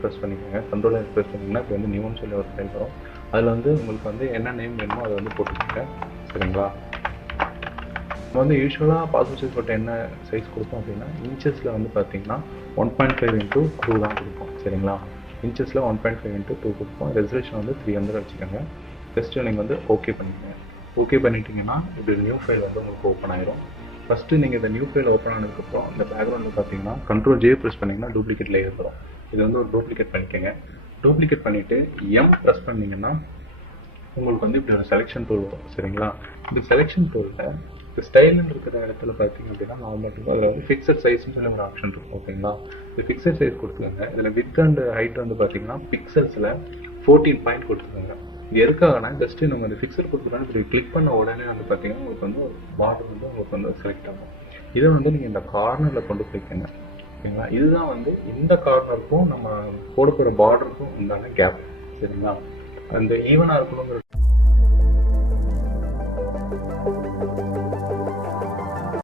Press பண்ணிக்கோங்க. Control press பண்ணிங்கன்னா இப்போ வந்து நியூன்னு சொல்லி ஒரு ஃபைல் வரும். அதில் வந்து உங்களுக்கு வந்து என்ன நேம் வேணுமோ அதை வந்து போட்டுக்கோங்க. சரிங்களா? நம்ம வந்து யூஸ்வலாக பாஸ்வேர்ட் சைஸ் போட்டு என்ன சைஸ் கொடுப்போம் அப்படின்னா இன்ச்சஸில் வந்து பார்த்தீங்கன்னா 1.5 into 2 தான் கொடுப்போம். சரிங்களா? இன்ச்சஸில் 1.5 into 2 கொடுப்போம். ரெசல்யூஷன் வந்து 300 வச்சுக்கோங்க. ஃபஸ்ட்டு நீங்கள் வந்து ஓகே பண்ணிக்கோங்க. ஓகே பண்ணிட்டீங்கன்னா இப்படி நியூ ஃபைல் வந்து உங்களுக்கு ஓப்பன் ஆயிரும். ஃபஸ்ட்டு நீங்கள் இந்த நியூ ஃபைல் ஓப்பன் ஆனதுக்கப்புறம் இந்த பேக்ரவுண்டில் பார்த்தீங்கன்னா கண்ட்ரோல் ஜே ப்ரெஸ் பண்ணிங்கன்னா டூப்ளிகேட் லேயர் வரும். இது வந்து ஒரு டூப்ளிகேட் பண்ணிக்கோங்க. டூப்ளிகேட் பண்ணிவிட்டு எம் ப்ரெஸ் பண்ணிங்கன்னா உங்களுக்கு வந்து இப்படி ஒரு செலெக்ஷன் டூல் வரும். சரிங்களா? இந்த செலெக்ஷன் டூலில் இந்த ஸ்டைல்னு இருக்கிற இடத்துல பார்த்தீங்க அப்படின்னா நார்மல் இருக்கும். அதில் வந்து ஃபிக்ஸட் சைஸ்னு சொல்லி ஒரு ஆப்ஷன் இருக்கும். ஓகேங்களா? இந்த ஃபிக்ஸட் சைஸ் கொடுத்துக்கோங்க. இதில் வித் அண்ட் ஹைட் வந்து பார்த்தீங்கன்னா பிக்சல்ஸில் 14 பாயிண்ட் கொடுத்துக்கோங்க. இது எதுக்காகனா ஜஸ்ட் நம்ம இந்த ஃபிக்ஸட் கொடுத்துட்டோம் இப்படி கிளிக் பண்ண உடனே வந்து பார்த்தீங்கன்னா உங்களுக்கு வந்து ஒரு பார்டர் வந்து உங்களுக்கு வந்து செலக்ட் ஆகும். இதை வந்து நீங்கள் இந்த கார்னரில் கொண்டு போய்க்கோங்க. ஓகேங்களா? இதுதான் வந்து இந்த கார்னருக்கும் நம்ம போட போகிற பார்டருக்கும் உண்டான கேப். சரிங்களா? அந்த ஈவனாக இருக்கணுங்கிற